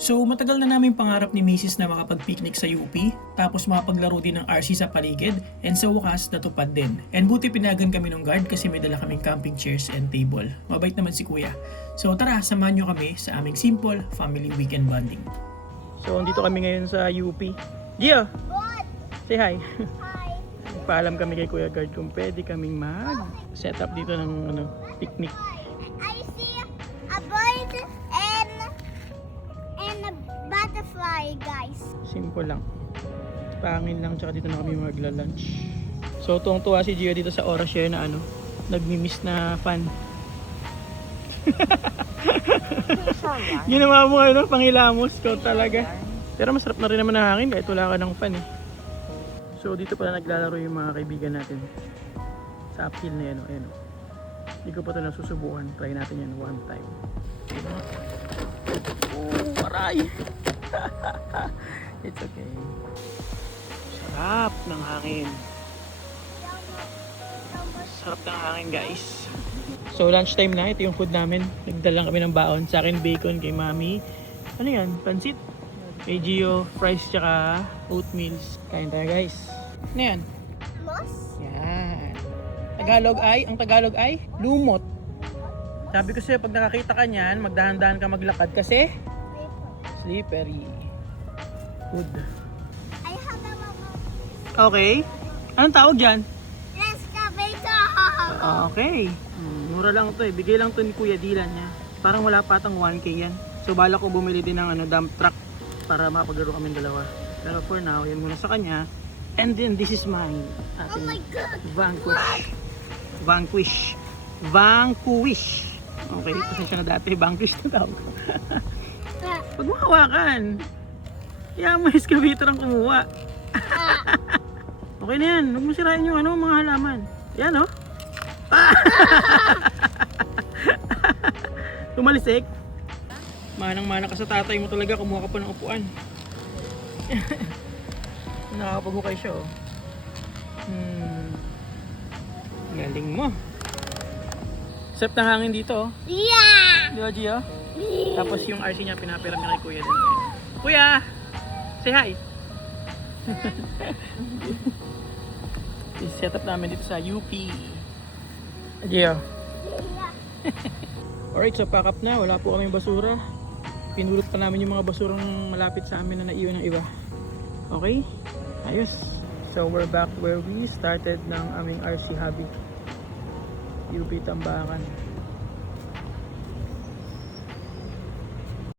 So matagal na namin pangarap ni Mrs. na makapag-picnic sa UP, tapos makapaglaro din ng RC sa paligid, and sa wakas natupad din. And buti pinagan kami ng guard kasi may dala kaming camping chairs and table. Mabait naman si Kuya. So tara, samahan nyo kami sa aming simple family weekend bonding. So andito kami ngayon sa UP. Gia! What? Say hi! Hi. Paalam kami kay Kuya Guard kung pwede kaming mag-set up dito ng picnic. I see a bird and a butterfly, guys. Simple lang. Pangin lang, tsaka dito na kami magla-lunch. So tuwang-tuwa si Gio dito sa oras share na nagmi-miss na fan. Ginawa mo pangilamos ko talaga. Pero masarap na rin naman ang hangin kahit wala ka ng fan eh. So dito pala naglalaro yung mga kaibigan natin. Sa uphill na yan. Hindi ko pa ito nasusubukan. Try natin yan one time. Oh, aray! It's okay. Sarap ng hangin. Sarap ng hangin, guys. So lunchtime na, ito yung food namin. Nagdala kami ng baon. Sa akin bacon, kay mami. Ano yan? Pansit? Kay Gio, fries tsaka oatmeals. Kain tayo, guys. Ano yan? Moss? Yan. Ang Tagalog ay lumot. Sabi ko sa'yo, pag nakakita ka niyan, magdahan-dahan ka maglakad kasi slippery. Good. I have a mama. Okay. Anong tawag dyan? Excavator. Okay. Mura lang to eh. Bigay lang to ni Kuya Dylan niya. Parang wala patang 1K yan. So bala ko bumili din ng dump truck para mapaglaro kami dalawa. Pero for now, yan muna sa kanya. And then this is mine. Oh my God. Vanquish. Okay, pasensya na dati. Vanquish na tawag ko. Huwag mo hawakan. Kaya mo excavator ang kumuha. Okay na yan. Huwag mo sirain yung mga halaman. Yan oh. Tumalisik. Manang-mana ka sa tatay mo talaga. Kumuha ka pa ng upuan. Nakakapag-hukay siya oh. Galing mo. Sarap ng hangin dito oh. Yeah. Di ba, Gio? Tapos yung RC niya pinapiram niya kay Kuya din. Kuya! Say hi! Set up namin dito sa UP. Gio. Alright, so pack up na. Wala po kami basura. Pinulot pa namin yung mga basurang malapit sa amin na naiwan ng iba. Okay? Ayos. So we're back where we started ng aming RC hobby. UP Tambakan.